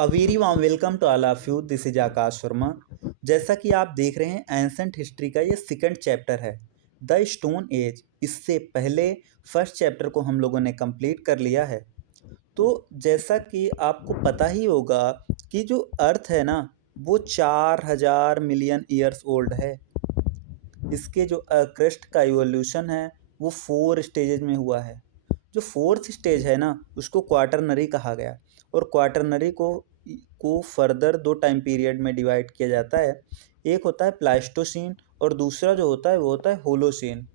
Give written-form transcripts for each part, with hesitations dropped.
A very warm welcome to all of you. This is Akash Verma. जैसा कि आप देख रहे हैं एंसेंट हिस्ट्री का ये सेकंड चैप्टर है, द स्टोन एज। इससे पहले फर्स्ट चैप्टर को हम लोगों ने कंप्लीट कर लिया है। तो जैसा कि आपको पता ही होगा कि जो अर्थ है ना, वो 4000 मिलियन ईयर्स ओल्ड है। इसके जो क्रस्ट का इवोल्यूशन है वो 4 स्टेजेज में हुआ है। जो फोर्थ स्टेज है ना, उसको क्वाटरनरी कहा गया। और क्वाटरनरी को फर्दर 2 टाइम पीरियड में डिवाइड किया जाता है। एक होता है प्लास्टोसीन और दूसरा जो होता है वो होता है होलोसीन।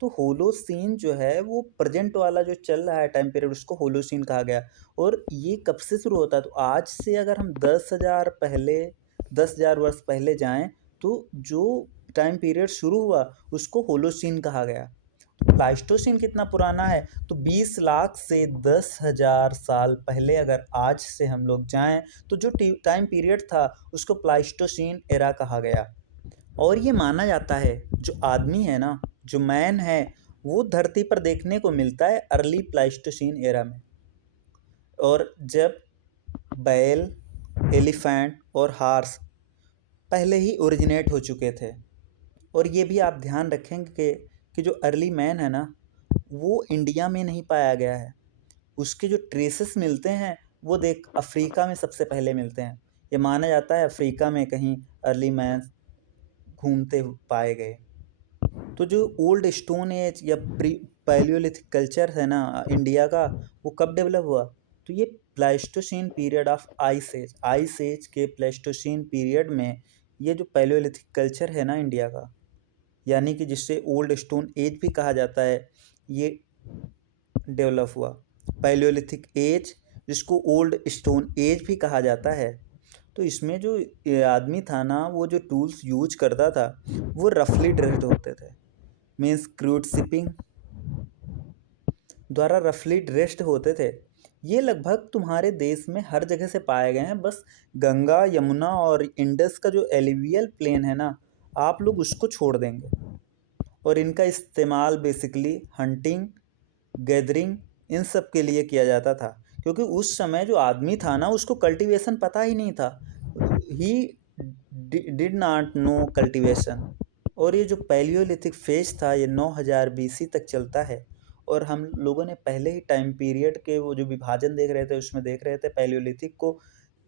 तो होलोसीन जो है वो प्रेजेंट वाला जो चल रहा है टाइम पीरियड, उसको होलोसीन कहा गया। और ये कब से शुरू होता है, तो आज से अगर हम 10,000 वर्ष पहले जाएं तो जो टाइम पीरियड शुरू हुआ उसको होलोसीन कहा गया। प्लास्टोसीन कितना पुराना है, तो 20 लाख से 10,000 साल पहले अगर आज से हम लोग जाएं तो जो टाइम पीरियड था उसको प्लास्टोसीन एरा कहा गया। और ये माना जाता है जो आदमी है ना, जो मैन है, वो धरती पर देखने को मिलता है अर्ली प्लास्टोसीन एरा में। और जब बैल, एलिफेंट और हार्स पहले ही ओरिजिनेट हो चुके थे। और ये भी आप ध्यान रखेंगे कि जो अर्ली मैन है ना, वो इंडिया में नहीं पाया गया है। उसके जो ट्रेसेस मिलते हैं वो देख अफ्रीका में सबसे पहले मिलते हैं। ये माना जाता है अफ्रीका में कहीं अर्ली मैन घूमते पाए गए। तो जो ओल्ड स्टोन एज या प्री पैलियोलिथिक कल्चर है ना इंडिया का, वो कब डेवलप हुआ, तो ये प्लास्टोसीन पीरियड ऑफ आइस एज के प्लास्टोसीन पीरियड में ये जो पैलियोलिथिक कल्चर है ना इंडिया का, यानी कि जिससे ओल्ड स्टोन एज भी कहा जाता है, ये डेवलप हुआ। पैलियोलिथिक एज जिसको ओल्ड स्टोन एज भी कहा जाता है। तो इसमें जो ये आदमी था ना, वो जो टूल्स यूज करता था वो रफली ड्रेस्ड होते थे। मीन्स क्रूड शिपिंग द्वारा रफली ड्रेस्ड होते थे। ये लगभग तुम्हारे देश में हर जगह से पाए गए हैं। बस गंगा, यमुना और इंडस का जो एलिवियल प्लेन है ना, आप लोग उसको छोड़ देंगे। और इनका इस्तेमाल बेसिकली हंटिंग, गैदरिंग, इन सब के लिए किया जाता था। क्योंकि उस समय जो आदमी था ना, उसको कल्टीवेशन पता ही नहीं था। He did not know cultivation. और ये जो पैलियोलिथिक फेज था ये 9000 बीसी तक चलता है। और हम लोगों ने पहले ही टाइम पीरियड के वो जो विभाजन देख रहे थे उसमें देख रहे थे पैलियोलिथिक को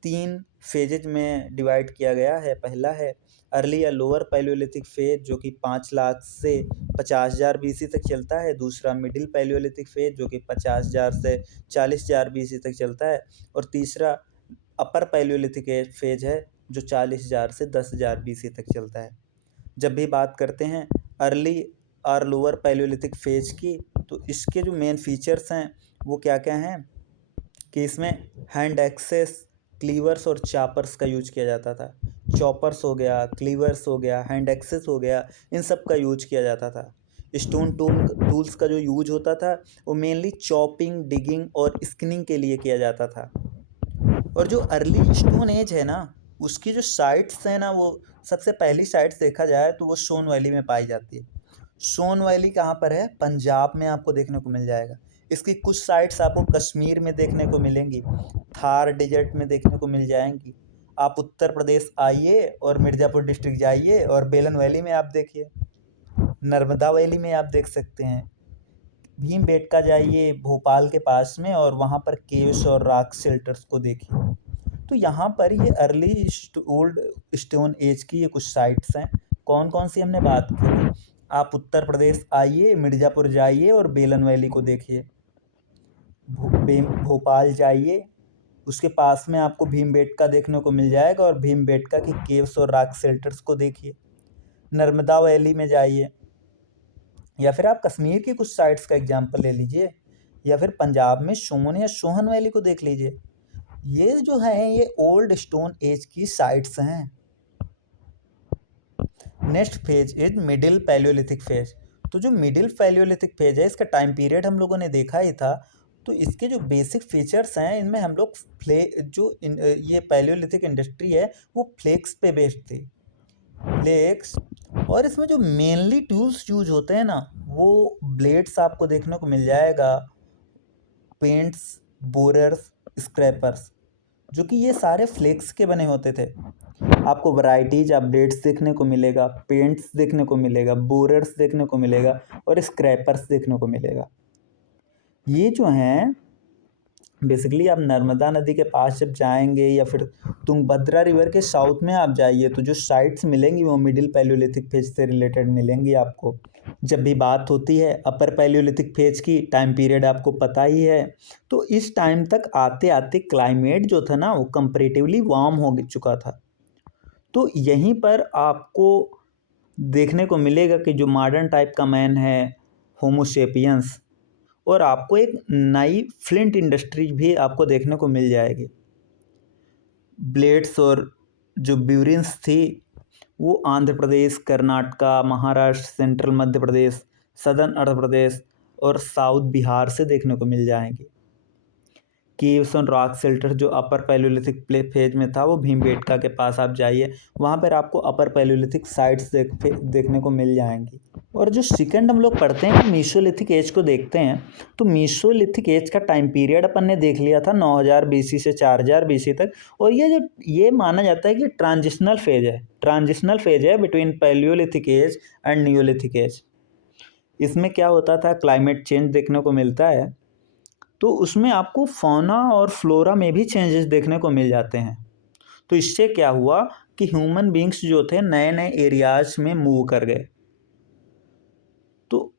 3 फेजेज में डिवाइड किया गया है। पहला है अर्ली या लोअर पैलियोलिथिक फेज जो कि 5 लाख से 50,000 बीसी तक चलता है। दूसरा मिडिल पैलियोलिथिक फेज जो कि 50,000 से 40,000 बीसी तक चलता है। और तीसरा अपर पैलियोलिथिक फेज है जो 40,000 से 10,000 बीसी तक चलता है। जब भी बात करते हैं अर्ली और लोअर पैलियोलिथिक फेज की, तो इसके जो मेन फीचर्स हैं वो क्या क्या हैं कि इसमें हैंड एक्सेस, क्लीवर्स और चॉपर्स का यूज किया जाता था। चॉपर्स हो गया, क्लीवर्स हो गया, हैंड एक्सेस हो गया, इन सब का यूज किया जाता था। स्टोन टूल्स का जो यूज होता था वो मेनली चॉपिंग, डिगिंग और स्किनिंग के लिए किया जाता था। और जो अर्ली स्टोन एज है ना, उसकी जो साइट्स हैं ना, वो सबसे पहली साइट्स देखा जाए तो वो सोन वैली में पाई जाती है। सोन वैली कहाँ पर है, पंजाब में आपको देखने को मिल जाएगा। इसकी कुछ साइट्स आपको कश्मीर में देखने को मिलेंगी, थार डेजर्ट में देखने को मिल जाएंगी। आप उत्तर प्रदेश आइए और मिर्ज़ापुर डिस्ट्रिक्ट जाइए और बेलन वैली में आप देखिए, नर्मदा वैली में आप देख सकते हैं। भीमबेटका जाइए भोपाल के पास में और वहाँ पर केव्स और रॉक शेल्टर्स को देखिए। तो यहाँ पर ये अर्ली ओल्ड स्टोन एज की ये कुछ साइट्स हैं। कौन कौन सी हमने बात की, आप उत्तर प्रदेश आइए, मिर्ज़ापुर जाइए और बेलन वैली को देखिए। भोपाल जाइए, उसके पास में आपको भीमबेटका देखने को मिल जाएगा और भीमबेटका की केव्स और रॉक शेल्टर्स को देखिए। नर्मदा वैली में जाइए, या फिर आप कश्मीर की कुछ साइट्स का एग्जाम्पल ले लीजिए, या फिर पंजाब में सोन या सोहन वैली को देख लीजिए। ये जो है ये ओल्ड स्टोन एज की साइट्स हैं। Next phase is middle Palaeolithic phase. तो जो मिडिल पैलियोलिथिक फेज है इसका टाइम पीरियड हम लोगों ने देखा ही था। तो इसके जो बेसिक फीचर्स हैं इनमें हम लोग ये पैलियोलिथिक इंडस्ट्री है वो फ्लेक्स पे बेस्ड थी, फ्लेक्स। और इसमें जो मेनली टूल्स यूज होते हैं ना, वो ब्लेड्स आपको देखने को मिल जाएगा, पेंट्स, बोरर्स, स्क्रैपर्स। जो कि ये सारे फ्लेक्स के बने होते थे। आपको वैराइटीज अपडेट्स देखने को मिलेगा, पेंट्स देखने को मिलेगा, बोरर्स देखने को मिलेगा और स्क्रैपर्स देखने को मिलेगा। ये जो हैं बेसिकली आप नर्मदा नदी के पास जब जाएंगे या फिर तुंगभद्रा रिवर के साउथ में आप जाइए तो जो साइट्स मिलेंगी वो मिडिल पैलियोलिथिक फेज से रिलेटेड मिलेंगी आपको। जब भी बात होती है अपर पैलियोलिथिक फेज की, टाइम पीरियड आपको पता ही है, तो इस टाइम तक आते आते क्लाइमेट जो था ना वो कंपैरेटिवली वार्म हो चुका था। तो यहीं पर आपको देखने को मिलेगा कि जो मॉडर्न टाइप का मैन है, होमोसेपियंस, और आपको एक नई फ्लिंट इंडस्ट्री भी आपको देखने को मिल जाएगी। ब्लेड्स और जो ब्यूरिन्स थी वो आंध्र प्रदेश, कर्नाटका, महाराष्ट्र, सेंट्रल मध्य प्रदेश, सदर्न आंध्र प्रदेश और साउथ बिहार से देखने को मिल जाएंगी। केव्स और रॉक शेल्टर जो अपर पैलियोलिथिक फेज में था वो भीमबेटका के पास आप जाइए, वहाँ पर आपको अपर पैलियोलिथिक साइट्स देखने को मिल जाएंगी। और जो सेकंड हम लोग पढ़ते हैं कि मीसोलिथिक एज को देखते हैं, तो मीसोलिथिक एज का टाइम पीरियड अपन ने देख लिया था 9000 बीसी से 4000 बीसी तक। और ये माना जाता है कि ट्रांजिशनल फेज है between palaeolithic age and neolithic age. इसमें क्या होता था, क्लाइमेट चेंज देखने को मिलता है, तो उसमें आपको फौना और फ्लोरा में भी चेंजेस देखने को मिल जाते हैं। तो इससे क्या हुआ कि ह्यूमन बींग्स जो थे नए नए एरियाज में मूव कर गए। तो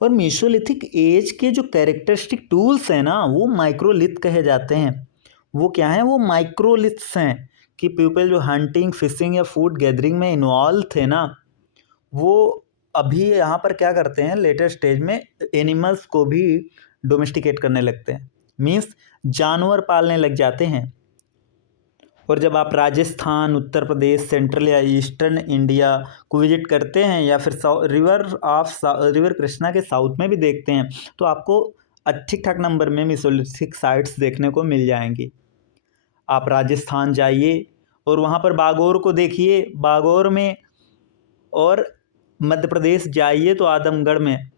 और मीसोलिथिक एज के जो कैरेक्टरिस्टिक टूल्स हैं ना वो माइक्रोलिथ कहे जाते हैं। वो क्या हैं, वो माइक्रोलिथ्स हैं कि पीपल जो हंटिंग, फिशिंग या फूड गैदरिंग में इन्वॉल्व थे ना, वो अभी यहाँ पर क्या करते हैं, लेटर स्टेज में एनिमल्स को भी डोमेस्टिकेट करने लगते हैं, मीन्स जानवर पालने लग जाते हैं। और जब आप राजस्थान, उत्तर प्रदेश, सेंट्रल या ईस्टर्न इंडिया को विजिट करते हैं या फिर रिवर कृष्णा के साउथ में भी देखते हैं तो आपको ठीक ठाक नंबर में मेसोलिथिक साइट्स देखने को मिल जाएंगी। आप राजस्थान जाइए और वहाँ पर बागौर को देखिए, बागौर में, और मध्य प्रदेश जाइए तो आदमगढ़ में।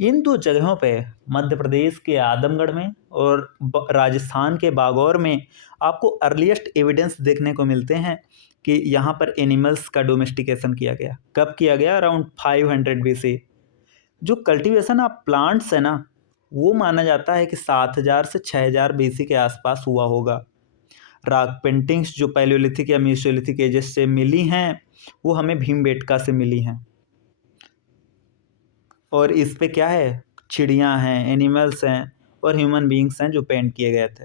इन दो जगहों पे, मध्य प्रदेश के आदमगढ़ में और राजस्थान के बागौर में, आपको अर्लीस्ट एविडेंस देखने को मिलते हैं कि यहाँ पर एनिमल्स का डोमेस्टिकेशन किया गया। कब किया गया? Around 500 BC. जो कल्टीवेशन ऑफ प्लांट्स है ना वो माना जाता है कि 7000 से 6000 बीसी के आसपास हुआ होगा। रॉक पेंटिंग्स जो पैलियोलिथिक या मीसोलिथिक एजेस से मिली हैं वो हमें भीमबेटका से मिली हैं। और इस पे क्या है, चिड़ियाँ हैं, एनिमल्स हैं और ह्यूमन बींग्स हैं जो पेंट किए गए थे।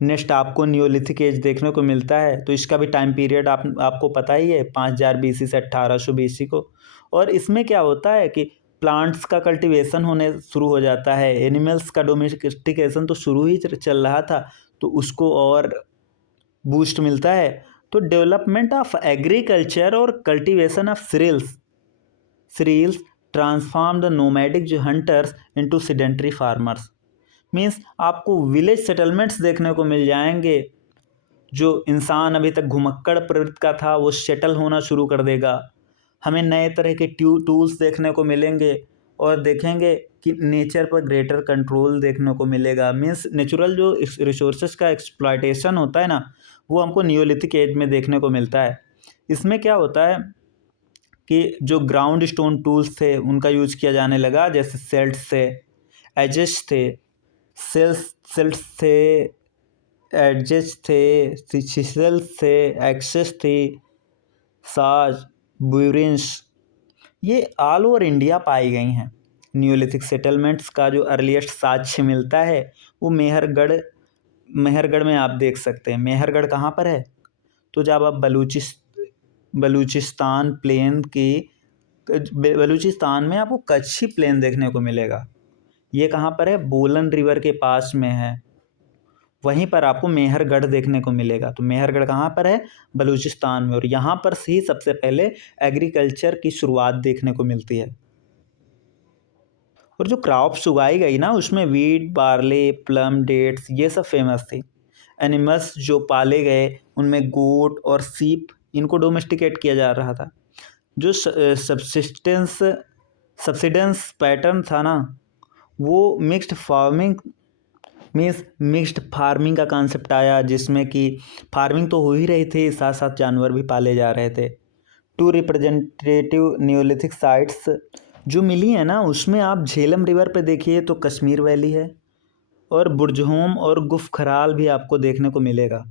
नेक्स्ट आपको न्यूलिथिक एज देखने को मिलता है, तो इसका भी टाइम पीरियड आपको पता ही है, 5000 बीसी से 1800 बीसी को। और इसमें क्या होता है कि प्लांट्स का कल्टीवेशन होने शुरू हो जाता है, एनिमल्स का डोमेस्टिकेशन तो शुरू ही चल रहा था, तो उसको और बूस्ट मिलता है। तो डेवलपमेंट ऑफ एग्रीकल्चर और cultivation of cereals transform the nomadic जो hunters into sedentary farmers. Means आपको विलेज सेटलमेंट्स देखने को मिल जाएंगे। जो इंसान अभी तक घुमक्कड़ प्रवृत्ति का था वो सेटल होना शुरू कर देगा। हमें नए तरह के टूल्स देखने को मिलेंगे और देखेंगे कि नेचर पर ग्रेटर कंट्रोल देखने को मिलेगा। मीन्स नेचुरल जो रिसोर्सेज का एक्सप्लॉयटेशन होता है ना वो हमको नियोलिथिक एज में देखने को मिलता है। इसमें क्या होता है कि जो ग्राउंड स्टोन टूल्स थे उनका यूज किया जाने लगा, जैसे सेल्ट्स थे, एजेस थे, सेल्स थे, एडजेस थे, सिसल्स थे, एक्सेस थी, साज, ब्यूरिन्स, ये ऑल ओवर इंडिया पाई गई हैं। न्यूलिथिक सेटलमेंट्स का जो अर्लीस्ट साक्ष्य मिलता है वो मेहरगढ़ में आप देख सकते हैं। मेहरगढ़ कहाँ पर है? तो जब आप बलूचिस्तान प्लेन की, बलूचिस्तान में आपको कच्छी प्लेन देखने को मिलेगा। ये कहाँ पर है? बोलन रिवर के पास में है, वहीं पर आपको मेहरगढ़ देखने को मिलेगा। तो मेहरगढ़ कहाँ पर है? बलूचिस्तान में। और यहाँ पर से ही सबसे पहले एग्रीकल्चर की शुरुआत देखने को मिलती है। और जो क्रॉप्स उगाई गई ना उसमें वीट, बार्ले, प्लम, डेट्स ये सब फेमस थी। एनिमल्स जो पाले गए उनमें गोट और सीप, इनको डोमेस्टिकेट किया जा रहा था। जो सब्सिडेंस पैटर्न था ना वो mixed farming means mixed farming का कॉन्सेप्ट आया, जिसमें कि फार्मिंग तो हो ही रही थी, साथ साथ जानवर भी पाले जा रहे थे। टू रिप्रेजेंटेटिव न्योलिथिक साइट्स जो मिली हैं ना, उसमें आप झेलम रिवर पे देखिए तो कश्मीर वैली है, और बुर्जहोम और गुफ खराल भी आपको देखने को मिलेगा।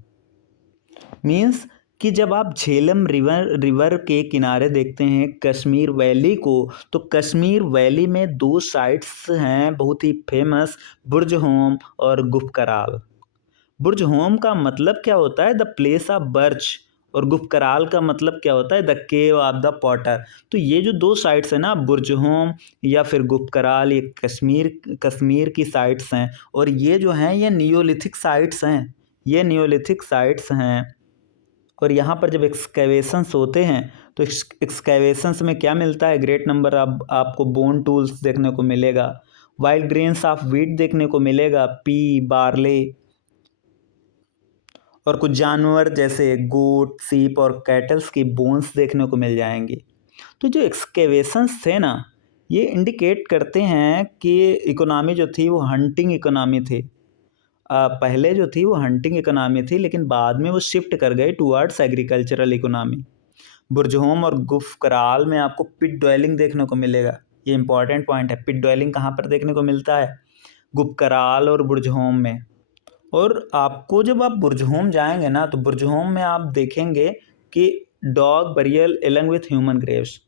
मीन्स कि जब आप झेलम रिवर के किनारे देखते हैं कश्मीर वैली को, तो कश्मीर वैली में दो साइट्स हैं बहुत ही फेमस, बुर्जहोम और गुफ कराल। बुर्जहोम का मतलब क्या होता है? द प्लेस ऑफ बर्च, और गुफ कराल का मतलब क्या होता है? The cave of the Potter. तो ये जो दो साइट्स हैं ना, बुर्जहोम या फिर गुफ कराल, ये कश्मीर की साइट्स हैं, और ये जो हैं ये नियोलिथिक साइट्स हैं, ये नियोलिथिक साइट्स हैं। और यहाँ पर जब एक्सकेवेशंस होते हैं तो एक्सकेवेशंस में क्या मिलता है? ग्रेट नंबर आपको बोन टूल्स देखने को मिलेगा, वाइल्ड ग्रेन्स ऑफ व्हीट देखने को मिलेगा, पी, बार्ले, और कुछ जानवर जैसे गोट, सीप और कैटल्स की बोन्स देखने को मिल जाएंगी। तो जो एक्सकेवेशंस थे ना, ये इंडिकेट करते हैं कि इकोनॉमी जो थी वो हंटिंग इकोनॉमी थी। पहले जो थी वो हंटिंग इकोनॉमी थी, लेकिन बाद में वो शिफ्ट कर गई टुवर्ड्स एग्रीकल्चरल इकोनॉमी। बुर्जहोम और गुफ कराल में आपको पिट ड्वेलिंग देखने को मिलेगा। ये इंपॉर्टेंट पॉइंट है, पिट ड्वेलिंग कहाँ पर देखने को मिलता है? गुफ कराल और बुर्जहोम में। और आपको जब आप बुर्जहोम जाएंगे ना, तो बुर्जहोम में आप देखेंगे कि dog burial along with human Graves,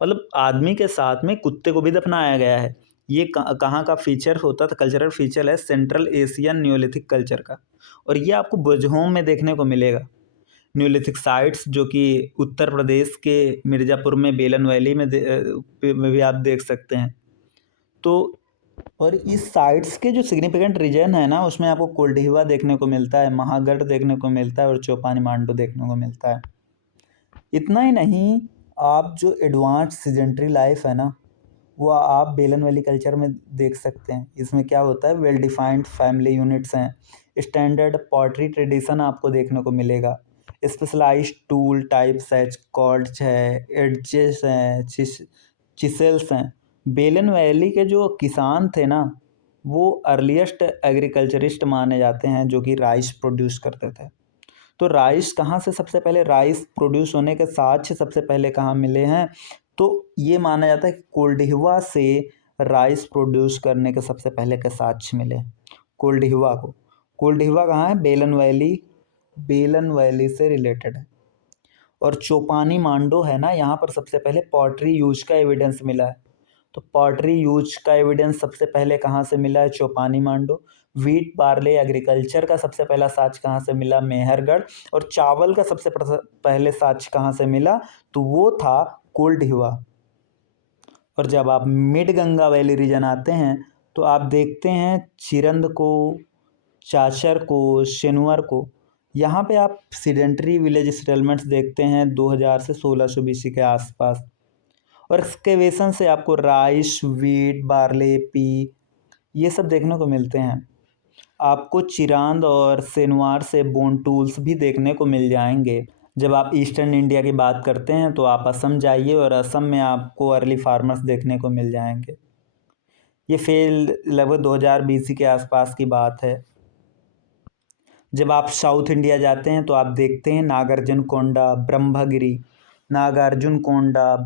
मतलब आदमी के साथ में कुत्ते को भी दफनाया गया है। ये कहाँ का फीचर होता था? कल्चरल फीचर है सेंट्रल एशियन न्योलिथिक कल्चर का, और ये आपको बुर्जहोम में देखने को मिलेगा। न्योलिथिक साइट्स जो कि उत्तर प्रदेश के मिर्ज़ापुर में बेलन वैली में भी आप देख सकते हैं। तो और इस साइट्स के जो सिग्निफिकेंट रीजन है ना, उसमें आपको कोल्डिहिवा देखने को मिलता है, महागढ़ देखने को मिलता है, और चौपानी मांडू देखने को मिलता है। इतना ही नहीं, आप जो एडवांस सीडेंट्री लाइफ है ना, वो आप बेलन वैली कल्चर में देख सकते हैं। इसमें क्या होता है? वेल डिफाइंड फैमिली यूनिट्स हैं, स्टैंडर्ड पॉटरी ट्रेडिशन आपको देखने को मिलेगा, स्पेशलाइज्ड टूल टाइप्स है, कॉर्ड्स है, एडजेस हैं, चिसेल्स हैं। बेलन वैली के जो किसान थे ना, वो अर्लीस्ट एग्रीकल्चरिस्ट माने जाते हैं, जो कि राइस प्रोड्यूस करते थे। तो राइस कहाँ से सबसे पहले, राइस प्रोड्यूस होने के साक्ष्य सबसे पहले कहाँ मिले हैं? तो ये माना जाता है कि कोल्डिहिवा से राइस प्रोड्यूस करने के सबसे पहले के साक्ष्य मिले कोल्डिहिवा को। कोल्डिहिवा कहाँ है? बेलन वैली से रिलेटेड है। और चौपानी मांडो है ना, यहाँ पर सबसे पहले पॉटरी यूज का एविडेंस मिला है। तो पॉटरी यूज का एविडेंस सबसे पहले कहाँ से मिला है? चौपानी मांडो। व्हीट बार्ले एग्रीकल्चर का सबसे पहला साक्ष्य कहाँ से मिला? मेहरगढ़। और चावल का सबसे पहले साक्ष्य कहाँ से मिला? तो वो था कोल्डिहिवा। और जब आप मिड गंगा वैली रीजन आते हैं, तो आप देखते हैं चिरंद को, चाचर को, शेनुअर को। यहाँ पे आप सीडेंट्री विलेज सेटलमेंट्स देखते हैं 2000 से 1600 BC के आसपास। और एक्सकेवेशन से आपको राइस, व्हीट, बार्ले, पी, ये सब देखने को मिलते हैं। आपको चिरांद और सेनवार से बोन टूल्स भी देखने को मिल जाएंगे। जब आप ईस्टर्न इंडिया की बात करते हैं तो आप असम जाइए, और असम में आपको अर्ली फार्मर्स देखने को मिल जाएंगे। ये फेल लगभग 2000 BC के आसपास की बात है। जब आप साउथ इंडिया जाते हैं तो आप देखते हैं नागार्जुन कोंडा,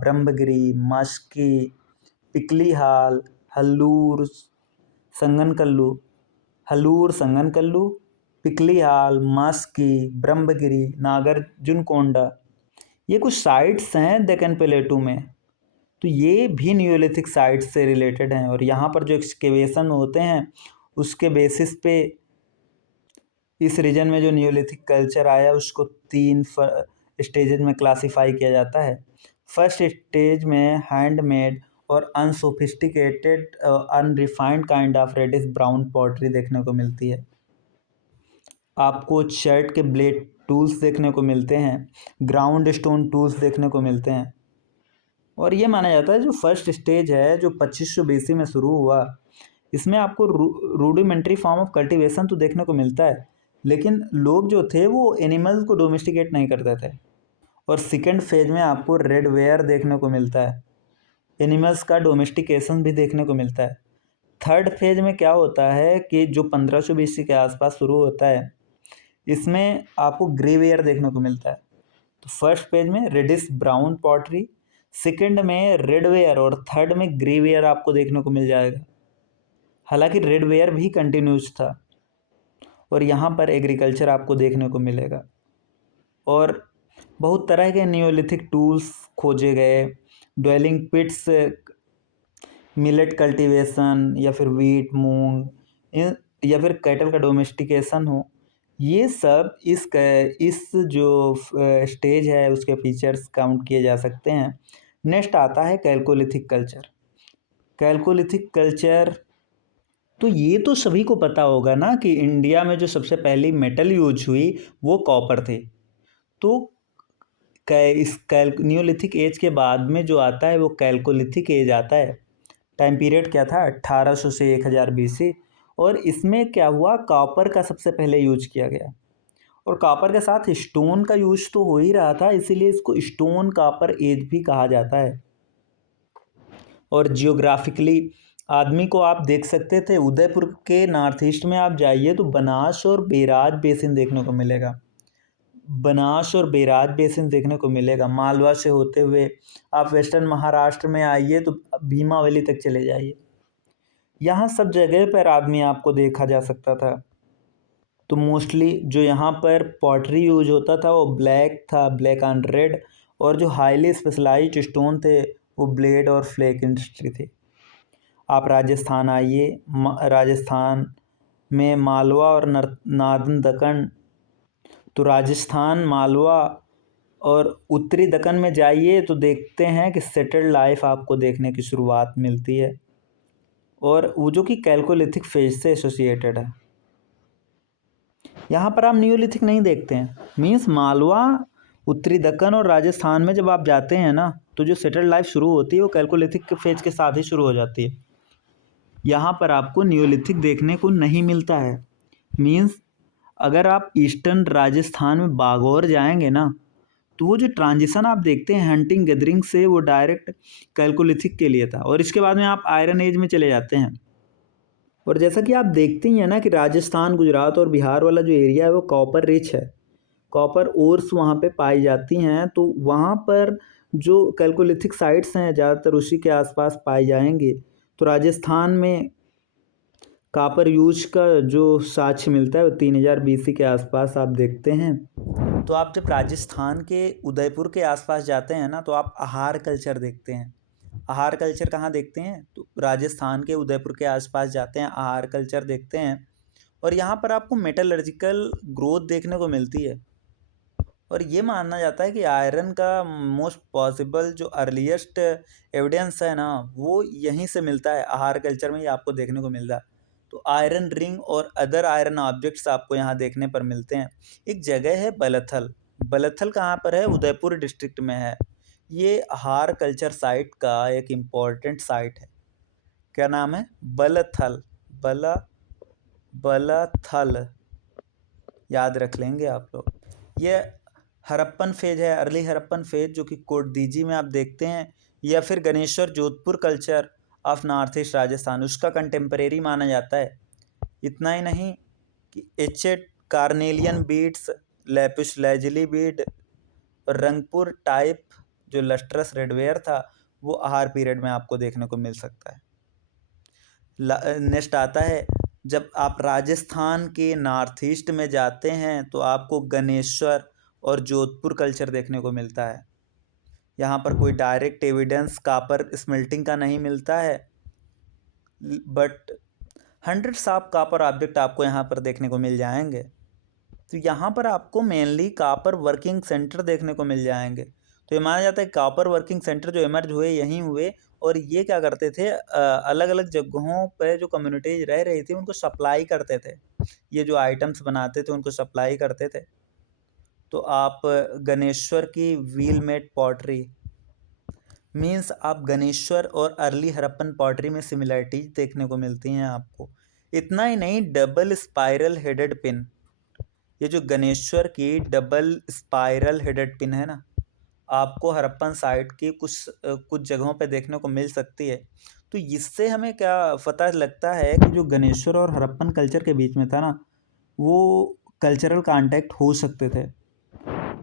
ब्रह्मगिरी, मस्की, पिकलीहाल, संगनकल्लू, पिकलीहाल, मस्की, ब्रह्मगिरी, नागार्जुन कोंडा, ये कुछ साइट्स हैं डेक्कन प्लेटू में। तो ये भी नियोलिथिक साइट्स से रिलेटेड हैं, और यहाँ पर जो एक्सकेवेशन होते हैं उसके बेसिस पे इस रीजन में जो नियोलिथिक कल्चर आया उसको 3 स्टेजेस में क्लासीफाई किया जाता है। फर्स्ट स्टेज में हैंडमेड और unsophisticated unrefined kind of reddish brown pottery देखने को मिलती है। आपको शर्ट के ब्लेड टूल्स देखने को मिलते हैं, ग्राउंड स्टोन टूल्स देखने को मिलते हैं। और ये माना जाता है जो फर्स्ट स्टेज है जो 2500 BC में शुरू हुआ, इसमें आपको रूडिमेंट्री फॉर्म ऑफ कल्टीवेशन तो देखने को मिलता है, लेकिन लोग जो थे वो एनिमल्स को डोमेस्टिकेट नहीं करते थे। और सेकेंड फेज में आपको रेड वेयर देखने को मिलता है, एनिमल्स का डोमेस्टिकेशन भी देखने को मिलता है। थर्ड फेज में क्या होता है कि जो 1500 BC के आसपास शुरू होता है, इसमें आपको ग्रे वेयर देखने को मिलता है। तो फर्स्ट पेज में रेडिश ब्राउन पॉटरी, सेकंड में रेड वेयर और थर्ड में ग्रे वेयर आपको देखने को मिल जाएगा। हालांकि रेड वेयर भी कंटिन्यूस था। और यहाँ पर एग्रीकल्चर आपको देखने को मिलेगा और बहुत तरह के नियोलिथिक टूल्स खोजे गए। ड्वेलिंग पिट्स, मिलेट कल्टीवेशन या फिर वीट मूंग या फिर कैटल का डोमेस्टिकेशन हो, ये सब इस जो स्टेज है उसके फीचर्स काउंट किए जा सकते हैं। नेक्स्ट आता है कैल्कोलिथिक कल्चर। कैल्कोलिथिक कल्चर, तो ये तो सभी को पता होगा ना कि इंडिया में जो सबसे पहली मेटल यूज हुई वो कॉपर थे। तो इस न्यूलिथिक एज के बाद में जो आता है वो कैल्कोलिथिक एज आता है। टाइम पीरियड क्या था, 1800 से 1000 BC। और इसमें क्या हुआ, कॉपर का सबसे पहले यूज किया गया। और कॉपर के साथ स्टोन का यूज तो हो ही रहा था, इसीलिए इसको स्टोन कॉपर एज भी कहा जाता है। और जियोग्राफिकली आदमी को आप देख सकते थे, उदयपुर के नॉर्थ ईस्ट में आप जाइए तो बनास और बैराज बेसिन देखने को मिलेगा। बनास और बैराज बेसिन देखने को मिलेगा। मालवा से होते हुए आप वेस्टर्न महाराष्ट्र में आइए तो भीमावली तक चले जाइए, यहाँ सब जगह पर आदमी आपको देखा जा सकता था। तो मोस्टली जो यहाँ पर पॉटरी यूज होता था वो ब्लैक था, ब्लैक एंड रेड। और जो हाईली स्पेशलाइज्ड स्टोन थे वो ब्लेड और फ्लेक इंडस्ट्री थी। आप राजस्थान आइए, राजस्थान में मालवा और नार्दर्न दक्कन, तो राजस्थान, मालवा और उत्तरी दक्कन में जाइए तो देखते हैं कि सेटल्ड लाइफ आपको देखने की शुरुआत मिलती है, और वो जो कि कैल्कोलिथिक फेज से एसोसिएटेड है। यहाँ पर आप न्यूलिथिक नहीं देखते हैं। मीन्स मालवा, उत्तरी दक्कन और राजस्थान में जब आप जाते हैं ना, तो जो सेटल्ड लाइफ शुरू होती है वो कैल्कोलिथिक के फेज के साथ ही शुरू हो जाती है। यहाँ पर आपको न्यूलिथिक देखने को नहीं मिलता है। मीन्स अगर आप ईस्टर्न राजस्थान में बागौर जाएंगे ना, तो वो जो ट्रांजिशन आप देखते हैं हंटिंग गैदरिंग से, वो डायरेक्ट कैल्कोलिथिक के लिए था। और इसके बाद में आप आयरन एज में चले जाते हैं। और जैसा कि आप देखते ही हैं ना कि राजस्थान, गुजरात और बिहार वाला जो एरिया है वो कॉपर रिच है, कॉपर ओर्स वहाँ पे पाई जाती हैं। तो वहाँ पर जो कैल्कोलिथिक साइट्स हैं ज़्यादातर उसी के आसपास पाए जाएंगे। तो राजस्थान में कॉपर यूज का जो साक्ष्य मिलता है वो 3000 BC के आसपास आप देखते हैं। तो आप जब राजस्थान के उदयपुर के आसपास जाते हैं ना, तो आप आहार कल्चर देखते हैं। आहार कल्चर कहाँ देखते हैं, तो राजस्थान के उदयपुर के आसपास जाते हैं, आहार कल्चर देखते हैं। और यहाँ पर आपको मेटलर्जिकल ग्रोथ देखने को मिलती है। और ये माना जाता है कि आयरन का मोस्ट पॉसिबल जो अर्लीस्ट एविडेंस है ना, वो यहीं से मिलता है, आहार कल्चर में ही आपको देखने को मिलता है। तो आयरन रिंग और अदर आयरन ऑब्जेक्ट्स आपको यहाँ देखने पर मिलते हैं। एक जगह है बलथल। बलथल कहाँ पर है, उदयपुर डिस्ट्रिक्ट में है। ये आहार कल्चर साइट का एक इम्पॉर्टेंट साइट है। क्या नाम है, बलथल। बलथल याद रख लेंगे आप लोग। ये हड़प्पन फेज है, अर्ली हड़प्पन फेज, जो कि कोटदीजी में आप देखते हैं। या फिर Ganeshwar Jodhpur culture of north east Rajasthan, उसका कंटेम्परेरी माना जाता है। इतना ही नहीं कि agate carnelian beads, lapis lazuli bead और रंगपुर टाइप जो लस्ट्रस रेडवेयर था, वो आहार पीरियड में आपको देखने को मिल सकता है। नेक्स्ट आता है, जब आप राजस्थान के नॉर्थ ईस्ट में जाते हैं तो आपको गणेश्वर और जोधपुर कल्चर देखने को मिलता है। यहाँ पर कोई डायरेक्ट एविडेंस कॉपर स्मेल्टिंग का नहीं मिलता है, but hundreds of copper object आपको यहाँ पर देखने को मिल जाएंगे। तो यहाँ पर आपको मेनली कॉपर वर्किंग सेंटर देखने को मिल जाएंगे। तो ये माना जाता है कॉपर वर्किंग सेंटर जो इमर्ज हुए यहीं हुए, और ये क्या करते थे, अलग अलग जगहों पे जो कम्युनिटीज रह रही थी उनको सप्लाई करते थे। ये जो आइटम्स बनाते थे उनको सप्लाई करते थे। तो आप गणेश्वर की व्हील मेड पॉटरी, मीन्स आप गणेश्वर और अर्ली हड़प्पन पॉटरी में सिमिलरिटीज देखने को मिलती हैं आपको। इतना ही नहीं, डबल स्पाइरल हेडेड पिन, ये जो गणेश्वर की डबल स्पाइरल हेडेड पिन है ना, आपको हड़प्पन साइट की कुछ जगहों पे देखने को मिल सकती है। तो इससे हमें क्या पता लगता है कि जो गणेश्वर और हड़प्पन कल्चर के बीच में था ना, वो कल्चरल कांटेक्ट हो सकते थे।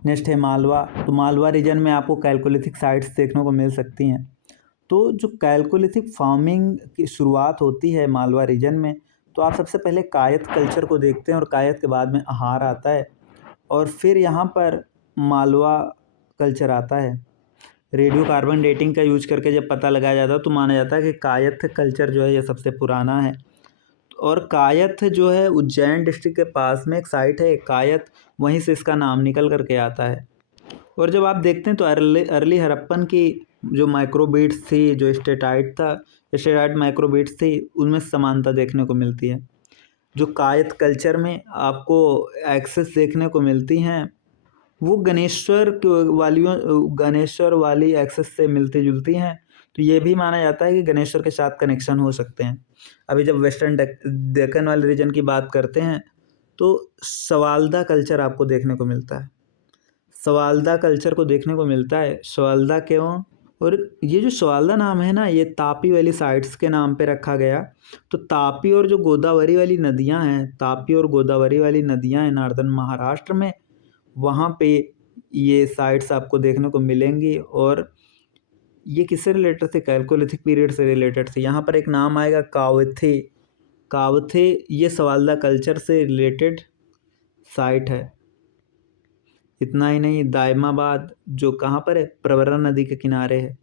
नेक्स्ट है मालवा। तो मालवा रीजन में आपको कैल्कोलिथिक साइट्स देखने को मिल सकती हैं। तो जो कैल्कोलिथिक फार्मिंग की शुरुआत होती है मालवा रीजन में, तो आप सबसे पहले कायत कल्चर को देखते हैं और कायत के बाद में आहार आता है और फिर यहाँ पर मालवा कल्चर आता है। रेडियो कार्बन डेटिंग का यूज करके जब पता लगाया जाता है तो माना जाता है कि कायस्थ कल्चर जो है ये सबसे पुराना है। और कायस्थ जो है उज्जैन डिस्ट्रिक्ट के पास में एक साइट है कायस्थ, वहीं से इसका नाम निकल करके आता है। और जब आप देखते हैं तो अर्ली हड़प्पन की जो माइक्रोबीट्स थी, जो स्टेटाइट माइक्रोबीट्स थी, उनमें समानता देखने को मिलती है। जो कायस्थ कल्चर में आपको एक्सेस देखने को मिलती हैं वो गणेश्वर वाली एक्सेस से मिलती जुलती हैं। तो ये भी माना जाता है कि गणेश्वर के साथ कनेक्शन हो सकते हैं। अभी जब वेस्टर्न डेक्कन वाले रीजन की बात करते हैं तो सवाल्दा कल्चर आपको देखने को मिलता है। सवाल्दा कल्चर को देखने को मिलता है। सवाल्दा क्यों? और ये जो सवाल्दा नाम है ना, ये तापी वाली साइट्स के नाम पे रखा गया। तो तापी और जो गोदावरी वाली नदियां हैं, तापी और गोदावरी वाली नदियां हैं नॉर्दर्न महाराष्ट्र में, वहाँ पे ये साइट्स आपको देखने को मिलेंगी। और ये किससे रिलेटेड थे? कैल्कोलिथिक पीरियड से रिलेटेड थे। यहाँ पर एक नाम आएगा कावथे। कावथे ये सवाल्दा कल्चर से रिलेटेड साइट है। इतना ही नहीं, दायमाबाद जो कहाँ पर है? प्रवरा नदी के किनारे है।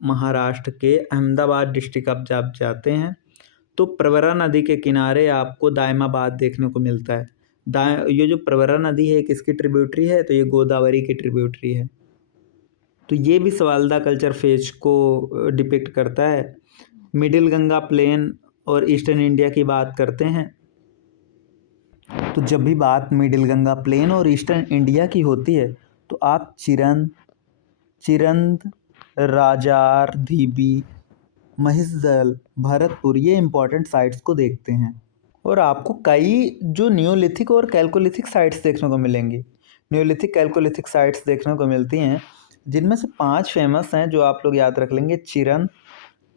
महाराष्ट्र के अहमदाबाद डिस्ट्रिक्ट आप जब जाते हैं तो प्रवरा नदी के किनारे आपको दायमाबाद देखने को मिलता है। ये जो प्रवरा नदी है किसकी ट्रिब्यूटरी है? तो ये गोदावरी की ट्रिब्यूटरी है। तो ये भी सवाल्दा कल्चर फेज को डिपिक्ट करता है। मिडिल गंगा प्लेन और ईस्टर्न इंडिया की बात करते हैं तो जब भी बात मिडिल गंगा प्लेन और ईस्टर्न इंडिया की होती है तो आप चिरंद, राजार, धीबी, महिषदल, भरतपुर ये इंपॉर्टेंट साइट्स को देखते हैं। और आपको कई जो न्यूलिथिक और कैल्कोलिथिक साइट्स देखने को मिलेंगी। न्यूलिथिक कैल्कोलिथिक साइट्स देखने को मिलती हैं जिनमें से 5 फेमस हैं जो आप लोग याद रख लेंगे। चिरंद,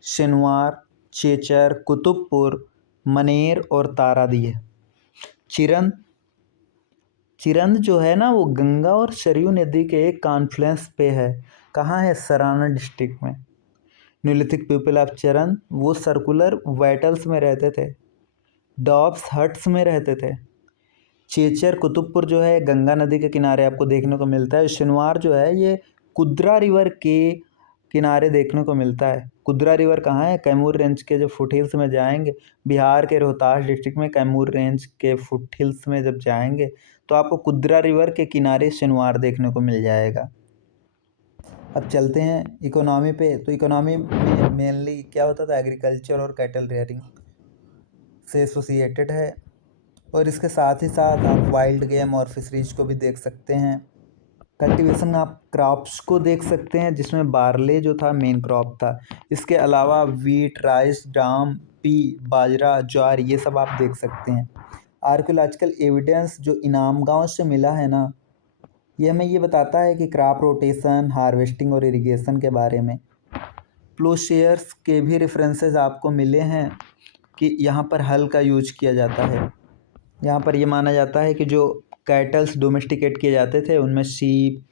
शनिवार, चेचर, कुतुबपुर, मनेर और तारादी। चिरंद चिरंद जो है ना वो गंगा और सरयू नदी के एक कॉन्फ्लुएंस पे है। कहाँ है? सराना डिस्ट्रिक्ट में। न्यूलिथिक पीपल ऑफ चिरंद वो सर्कुलर वाइटल्स में रहते थे, डॉब्स हट्स में रहते थे। चेचर कुतुबपुर जो है गंगा नदी के किनारे आपको देखने को मिलता है। शनिवार जो है ये कुद्रा रिवर के किनारे देखने को मिलता है। कुद्रा रिवर कहाँ है? कैमूर रेंज के जो फुट हिल्स में जाएंगे, बिहार के रोहतास डिस्ट्रिक्ट में कैमूर रेंज के फुट हिल्स में जब जाएंगे तो आपको कुद्रा रिवर के किनारे शनिवार देखने को मिल जाएगा। अब चलते हैं इकोनॉमी पे। तो इकोनॉमी में मेनली क्या होता था? एग्रीकल्चर और कैटल रेयरिंग से एसोसिएटेड है। और इसके साथ ही साथ आप वाइल्ड गेम और फिशरीज को भी देख सकते हैं। कल्टीवेशन आप क्रॉप्स को देख सकते हैं जिसमें बार्ले जो था मेन क्रॉप था। इसके अलावा वीट, राइस, डाम, पी, बाजरा, ज्वार ये सब आप देख सकते हैं। आर्कियोलॉजिकल एविडेंस जो इनाम गांव से मिला है ना, ये हमें ये बताता है कि क्रॉप रोटेशन, हार्वेस्टिंग और इरिगेशन के बारे में। प्लोशेयर्स के भी रेफरेंसेस आपको मिले हैं कि यहाँ पर हल का यूज किया जाता है। यहाँ पर ये माना जाता है कि जो कैटल्स डोमेस्टिकेट किए जाते थे उनमें शीप,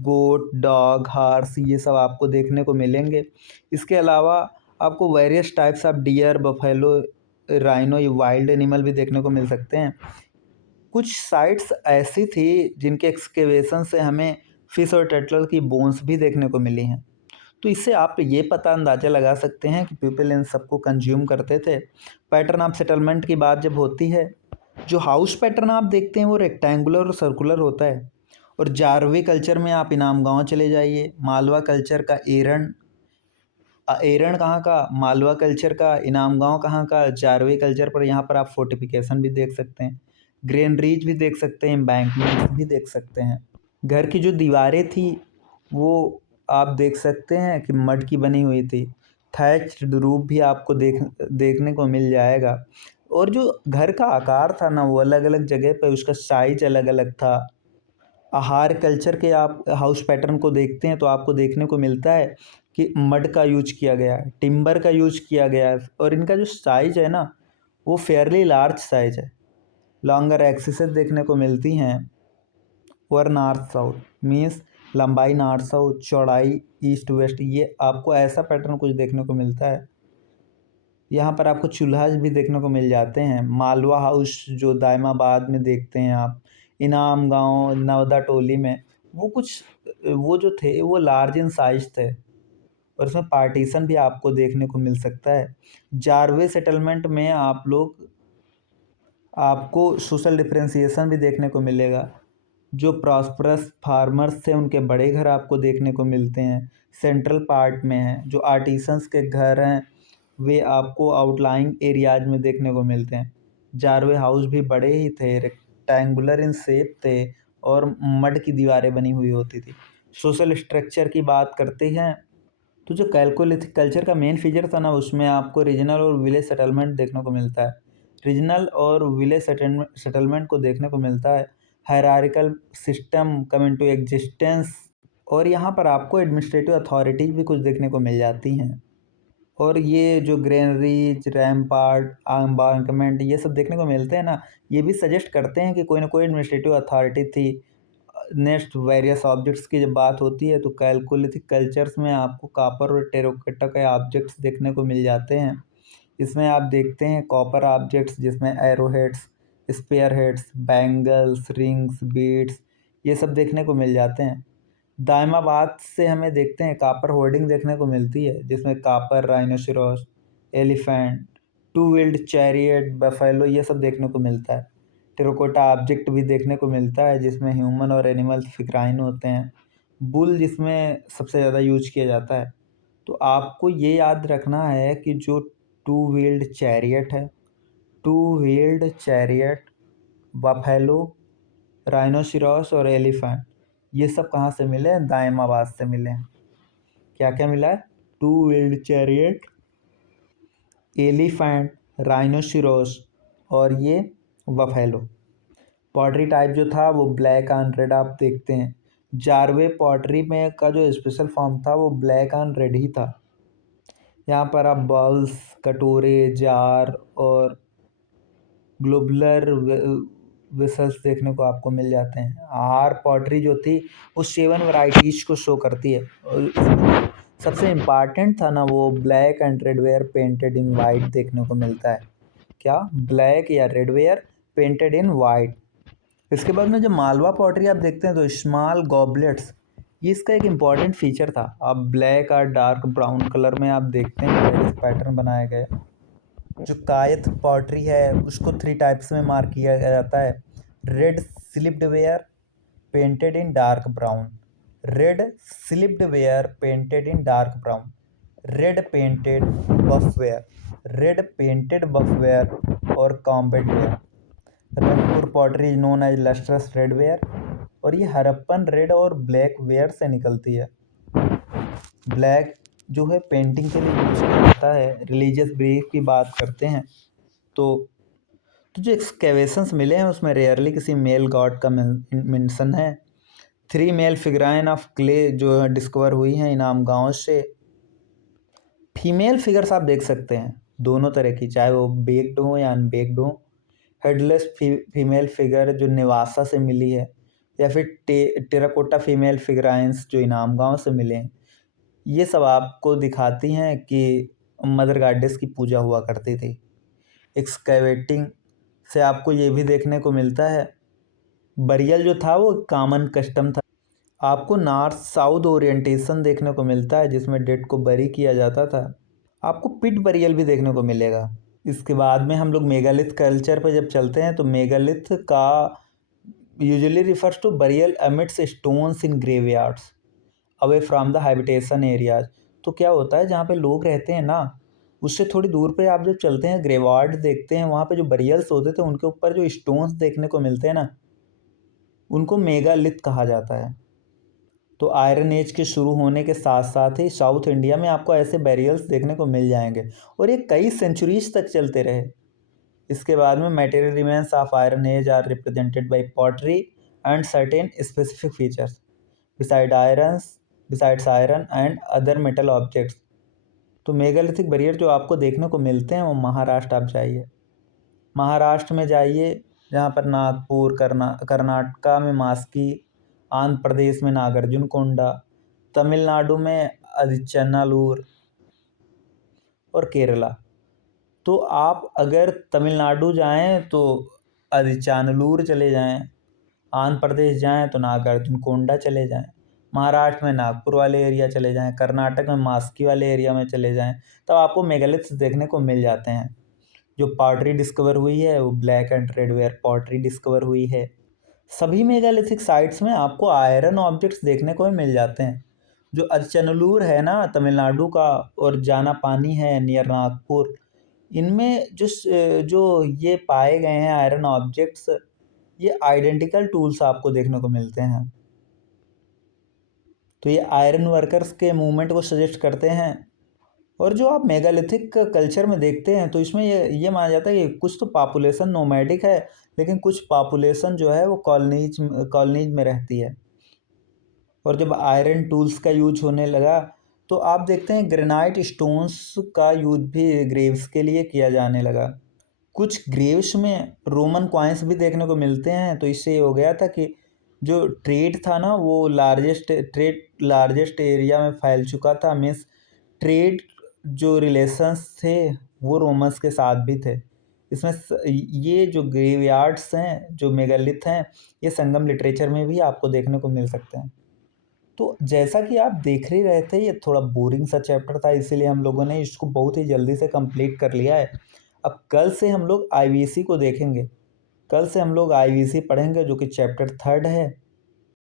गोट, डॉग, हार्स ये सब आपको देखने को मिलेंगे। इसके अलावा आपको various types of dear, buffalo, rhino ये वाइल्ड एनिमल भी देखने को मिल सकते हैं। कुछ साइट्स ऐसी थी जिनके एक्सकेवेशन से हमें फिश और टर्टल की बोन्स भी देखने को मिली हैं। तो इससे आप ये पता अंदाज़ा लगा सकते हैं कि पीपल इन सबको कंज्यूम करते थे। पैटर्न ऑफ सेटलमेंट की बात जब होती है, जो हाउस पैटर्न आप देखते हैं वो रेक्टेंगुलर और सर्कुलर होता है। और जारवे कल्चर में आप इनाम गांव चले जाइए। मालवा कल्चर का एरण कहाँ का? मालवा कल्चर का। इनाम गांव कहाँ का? जारवे कल्चर पर। यहाँ पर आप फोर्टिफिकेशन भी देख सकते हैं, ग्रेनरीज भी देख सकते हैं, एम्बैंकमेंट भी देख सकते हैं। घर की जो दीवारें थी वो आप देख सकते हैं कि मड की बनी हुई थी। थैच्ड रूफ भी आपको देखने को मिल जाएगा। और जो घर का आकार था ना वो अलग अलग जगह पे उसका साइज अलग अलग था। आहार कल्चर के आप हाउस पैटर्न को देखते हैं तो आपको देखने को मिलता है कि मड का यूज किया गया है, टिम्बर का यूज किया गया है, और इनका जो साइज है ना वो फेयरली लार्ज साइज है। लॉन्गर एक्सिसेस देखने को मिलती हैं, और नॉर्थ साउथ मीन्स लंबाई नॉर्थ साउथ, चौड़ाई ईस्ट वेस्ट, ये आपको ऐसा पैटर्न कुछ देखने को मिलता है। यहाँ पर आपको चूल्हा भी देखने को मिल जाते हैं। मालवा हाउस जो दायमाबाद में देखते हैं आप, इनाम गांव नवदा टोली में, वो कुछ वो जो थे वो लार्ज इन साइज थे, और उसमें पार्टीशन भी आपको देखने को मिल सकता है। जारवे सेटलमेंट में आपको सोशल डिफरेंशिएशन भी देखने को मिलेगा। जो प्रॉस्परस फार्मर्स थे उनके बड़े घर आपको देखने को मिलते हैं, सेंट्रल पार्ट में हैं। जो आर्टिसंस के घर हैं वे आपको आउटलाइंग एरियाज में देखने को मिलते हैं। जारवे हाउस भी बड़े ही थे, रेक्टेंगुलर इन शेप थे, और मड की दीवारें बनी हुई होती थी। सोशल स्ट्रक्चर की बात करते हैं तो जो कैल्कोलिथिक कल्चर का मेन फीचर था ना, उसमें आपको रीजनल और विलेज सेटलमेंट देखने को मिलता है। रीजनल और विलेज सेटलमेंट को देखने को मिलता है। Hierarchical system come into existence, और यहाँ पर आपको एडमिनिस्ट्रेटिव अथॉरिटीज भी कुछ देखने को मिल जाती हैं। और ये जो ग्रेनरीज, रैम्पार्ट, एम्बांकमेंट, ये सब देखने को मिलते हैं ना, ये भी सजेस्ट करते हैं कि कोई ना कोई एडमिनिस्ट्रेटिव अथॉरिटी थी। नेक्स्ट वेरियस ऑब्जेक्ट्स की जब बात होती है तो कैल्कोलिथिक कल्चर्स में आपको कॉपर और टेराकोटा के ऑब्जेक्ट्स देखने को मिल जाते हैं। इसमें आप देखते हैं कॉपर ऑब्जेक्ट्स जिसमें arrow heads, spear heads, bangles, rings, beads, ये सब देखने को मिल जाते हैं। दायमाबाद से हमें देखते हैं कॉपर होर्डिंग देखने को मिलती है, जिसमें copper rhinoceros, elephant, two wheeled chariot, buffalo, ये सब देखने को मिलता है। टेराकोटा ऑब्जेक्ट भी देखने को मिलता है जिसमें ह्यूमन और एनिमल फिगराइन होते हैं। बुल जिसमें सबसे ज़्यादा यूज किया जाता है। तो आपको ये याद रखना है कि जो टू व्हील्ड चैरियट है, टू व्हील्ड चैरियट, बफेलो, राइनोसिरोस और एलिफेंट, ये सब कहाँ से मिले हैं? दायमाबाद से मिले हैं। क्या क्या मिला है? टू व्हील्ड चैरियट, एलिफेंट, राइनोसिरोस और ये बफेलो। पॉटरी टाइप जो था वो ब्लैक एंड रेड आप देखते हैं। जारवे पॉटरी में का जो स्पेशल फॉर्म था वो ब्लैक एंड रेड ही था। यहाँ पर आप बॉल्स, कटोरे, जार और ग्लोबुलर वेसल्स देखने को आपको मिल जाते हैं। आर पॉटरी जो थी वो 7 वैरायटीज को शो करती है, और इसमें सबसे इम्पॉर्टेंट था ना वो black and red ware painted in white देखने को मिलता है। क्या? ब्लैक या red ware painted in white. इसके बाद में जब मालवा पॉटरी आप देखते हैं तो स्मॉल गॉबलेट्स, ये इसका एक इम्पॉर्टेंट फीचर था। आप ब्लैक और डार्क ब्राउन कलर में आप देखते हैं पैटर्न बनाए गए। जो कायथ पॉटरी है उसको 3 टाइप्स में मार्क किया जाता है। Red slipped ware painted in dark brown, red slipped ware painted in dark brown, red painted buff ware, red painted buff ware और combed ware. Rangpur pottery is known as lustrous red ware, और ये Harappan red और black ware से निकलती है। Black जो है painting के लिए यूज किया जाता है। रिलीजियस बिलीफ की बात करते हैं तो जो एक्सकेवेशंस मिले हैं उसमें रेयरली किसी मेल गॉड का मेंशन है। 3 मेल फिगराइन ऑफ क्ले जो डिस्कवर हुई हैं इनाम गांव से। फीमेल फिगर्स आप देख सकते हैं दोनों तरह की, चाहे वो बेक्ड हो या अनबेक्ड हो। हेडलेस फीमेल फिगर जो नेवासा से मिली है, या फिर टेराकोटा फीमेल फिगराइंस जो इनाम गांव से मिले हैं। ये सब आपको दिखाती हैं कि मदर गॉडेस की पूजा हुआ करती थी। एक्सकैवेटिंग से आपको ये भी देखने को मिलता है, बरियल जो था वो कॉमन कस्टम था। आपको नॉर्थ साउथ ओरिएंटेशन देखने को मिलता है जिसमें डेड को बरी किया जाता था। आपको पिट बरियल भी देखने को मिलेगा। इसके बाद में हम लोग मेगालिथ कल्चर पर जब चलते हैं तो मेगालिथ का usually refers to burial amidst stones in graveyards away from the habitation areas. तो क्या होता है जहाँ पे लोग रहते हैं ना, उससे थोड़ी दूर पे आप जब चलते हैं ग्रेवार्ड देखते हैं, वहाँ पे जो बरियल्स होते थे उनके ऊपर जो स्टोन्स देखने को मिलते हैं ना, उनको मेगालिथ कहा जाता है। तो आयरन एज के शुरू होने के साथ साथ ही साउथ इंडिया में आपको ऐसे बैरियल्स देखने को मिल जाएंगे, और ये कई सेंचुरीज तक चलते रहे। इसके बाद में material remains of iron age are represented by pottery and certain specific features beside irons. Besides iron and other metal objects. तो मेगालिथिक बैरियर जो आपको देखने को मिलते हैं वो महाराष्ट्र आप जाइए, महाराष्ट्र में जाइए जहाँ पर नागपुर, कर्नाटका में मास्की, आंध्र प्रदेश में नागार्जुनकोंडा, तमिलनाडु में आदिचनालूर और केरला। तो आप अगर तमिलनाडु जाएं तो आदिचानलूर चले जाएं, आंध्र प्रदेश जाएं तो नागार्जुनकोंडा चले जाएं, महाराष्ट्र में नागपुर वाले एरिया चले जाएं, कर्नाटक में मास्की वाले एरिया में चले जाएं, तब आपको मेगालिथ्स देखने को मिल जाते हैं। जो पॉटरी डिस्कवर हुई है वो black and redware pottery discover हुई है। सभी मेगालिथिक साइट्स में आपको आयरन ऑब्जेक्ट्स देखने को भी मिल जाते हैं। जो अचनलूर है ना तमिलनाडु का, और जाना पानी है नियर नागपुर, इनमें जो ये पाए गए हैं आयरन ऑब्जेक्ट्स, ये आइडेंटिकल टूल्स आपको देखने को मिलते हैं। तो ये आयरन वर्कर्स के मूवमेंट को सजेस्ट करते हैं। और जो आप मेगालिथिक कल्चर में देखते हैं तो इसमें ये माना जाता है कि कुछ तो पॉपुलेशन नोमैडिक है, लेकिन कुछ पॉपुलेशन जो है वो कॉलोनीज में रहती है। और जब आयरन टूल्स का यूज होने लगा तो आप देखते हैं ग्रेनाइट स्टोन्स का यूज भी ग्रेव्स के लिए किया जाने लगा। कुछ ग्रेव्स में रोमन कॉइन्स भी देखने को मिलते हैं। तो इससे ये हो गया था कि जो ट्रेड था ना वो लार्जेस्ट एरिया में फैल चुका था। मीन्स ट्रेड जो रिलेशंस थे वो रोमन्स के साथ भी थे। इसमें ये जो ग्रेवयार्ड्स हैं, जो मेगालिथ हैं, ये संगम लिटरेचर में भी आपको देखने को मिल सकते हैं। तो जैसा कि आप देख ही रहे थे, ये थोड़ा बोरिंग सा चैप्टर था, इसीलिए हम लोगों ने इसको बहुत ही जल्दी से कंप्लीट कर लिया है। अब कल से हम लोग आईवीसी को देखेंगे। कल से हम लोग आईवीसी पढ़ेंगे जो कि चैप्टर 3 है।